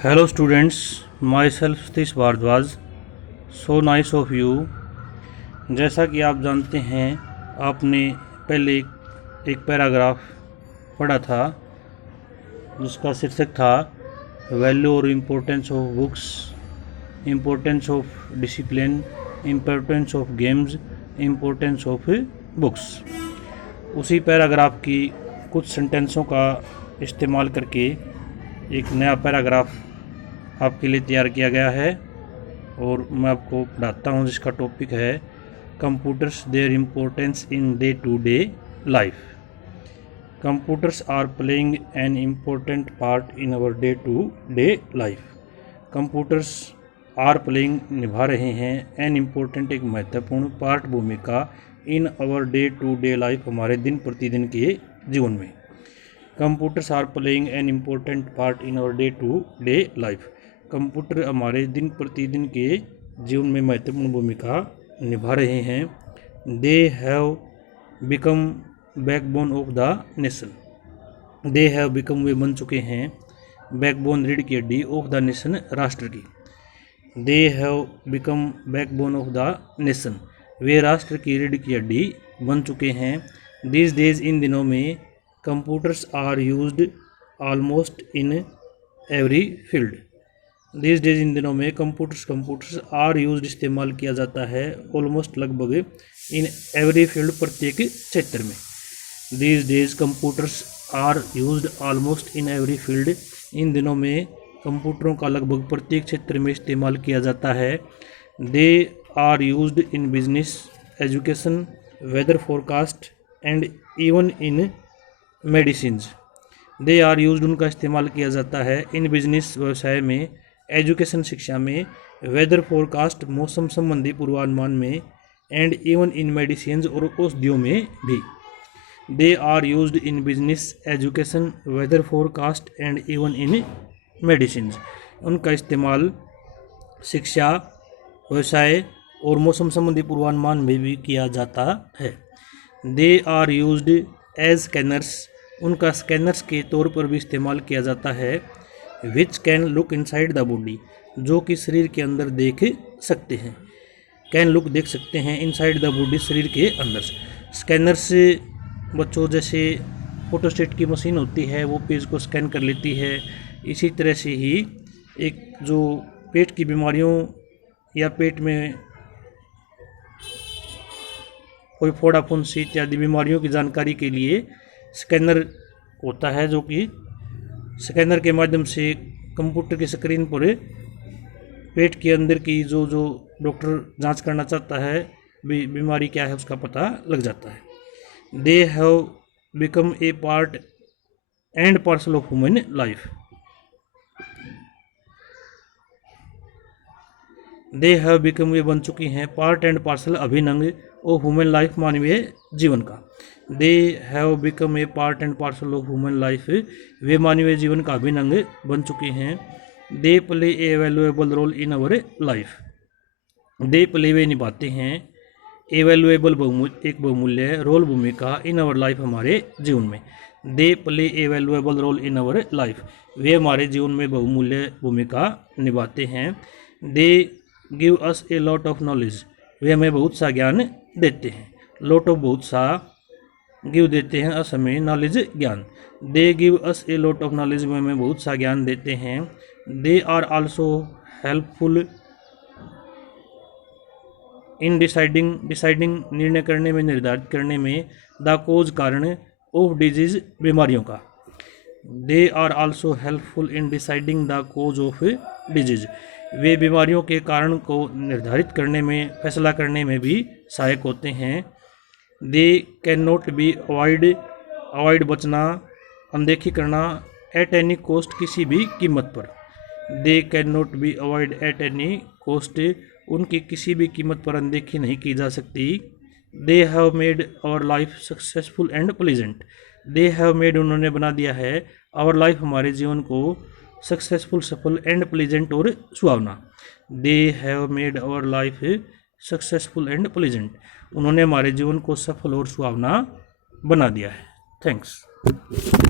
Hello students, myself Satish Bhardwaj. So nice of you. जैसा कि आप जानते हैं, आपने पहले एक पैराग्राफ पढ़ा था जिसका शीर्षक था वैल्यू और importance of books, importance of discipline, importance of games, importance of books. उसी पैराग्राफ की कुछ सेंटेंसों का इस्तेमाल करके एक नया पैराग्राफ आपके लिए तैयार किया गया है और मैं आपको पढ़ाता हूँ, जिसका टॉपिक है computers their importance in day to day life. Computers are playing an important part in our day to day life. Computers are playing निभा रहे हैं, एन इम्पोर्टेंट एक महत्वपूर्ण पार्ट भूमिका, in our day to day life हमारे दिन प्रतिदिन के जीवन में। Computers are playing an important part in our day to day life. Computer हमारे दिन प्रतिदिन के जीवन में महत्वपूर्ण भूमिका निभा रहे हैं। They have become backbone of the nation. They have become वे बन चुके हैं, बैकबोन रीढ़ की हड्डी, ऑफ द नेशन राष्ट्र की। They have become backbone of the nation, वे राष्ट्र की रीढ़ की हड्डी बन चुके हैं। दिस डेज इन दिनों में computers are used almost in every field. This days इन दिनों में कंप्यूटर्स आर यूज्ड इस्तेमाल किया जाता है, ऑलमोस्ट लगभग, इन एवरी फील्ड प्रत्येक क्षेत्र में। These days computers are used almost in every field, इन दिनों में कंप्यूटरों का लगभग प्रत्येक क्षेत्र में इस्तेमाल किया जाता है। They are used in business, education, weather forecast and even in medicines. They are used उनका इस्तेमाल किया जाता है, इन बिजनेस व्यवसाय में, एजुकेशन शिक्षा में, वेदर फोरकास्ट मौसम संबंधी पूर्वानुमान में, एंड इवन इन मेडिसिन्स और औषधियों में भी। They are used in business, education, weather forecast and even in medicines. उनका इस्तेमाल शिक्षा, व्यवसाय और मौसम संबंधी पूर्वानुमान में भी किया जाता है। They are used as scanners, उनका स्कैनर्स के तौर पर भी इस्तेमाल किया जाता है। Which can look inside the body, जो कि शरीर के अंदर देख सकते हैं। कैन लुक देख सकते हैं, इनसाइड द बॉडी शरीर के अंदर। स्कैनर्स बच्चों जैसे फोटोस्टेट की मशीन होती है, वो पेज को स्कैन कर लेती है। इसी तरह से ही एक जो पेट की बीमारियों या पेट में कोई फोड़ा फुंसी इत्यादि बीमारियों की जानकारी के लिए स्कैनर होता है, जो कि स्कैनर के माध्यम से कंप्यूटर की स्क्रीन पर पेट के अंदर की जो डॉक्टर जांच करना चाहता है बीमारी क्या है उसका पता लग जाता है। They have become a part and parcel of human life. They have become वे बन चुकी हैं, पार्ट एंड पार्सल अभिन्न अंग ऑफ ह्यूमन लाइफ मानवीय जीवन का। They have become a part and parcel of human life, वे मानवीय जीवन का अभिन्न अंग बन चुके हैं। They play a valuable role in our life. They play वे निभाते हैं, ए वैल्यूएबल एक बहुमूल्य रोल भूमिका, इन अवर लाइफ हमारे जीवन में। They play a valuable role in our life, वे हमारे जीवन में बहुमूल्य भूमिका निभाते हैं। They give us a lot of knowledge, वे हमें बहुत सा ज्ञान देते हैं। लॉट ऑफ बहुत सा, गिव देते हैं, अस हमें, नॉलेज ज्ञान। They give us a lot of knowledge, वे हमें बहुत सा ज्ञान देते हैं। They are also helpful in deciding निर्णय करने में, निर्धारित करने में, द कोज कारण, ऑफ डिजीज बीमारियों का। They are also helpful in deciding the cause of disease, वे बीमारियों के कारण को निर्धारित करने में, फैसला करने में भी सहायक होते हैं। They can not be avoid बचना, अनदेखी करना, एट एनी कॉस्ट किसी भी कीमत पर। They can not be avoid at any cost, उनकी किसी भी कीमत पर अनदेखी नहीं की जा सकती। They have made our life successful and pleasant. They have made उन्होंने बना दिया है, आवर लाइफ हमारे जीवन को, सक्सेसफुल सफल, एंड प्लीजेंट और सुहावना। They have made our life successful and pleasant, उन्होंने हमारे जीवन को सफल और सुहावना बना दिया है। थैंक्स।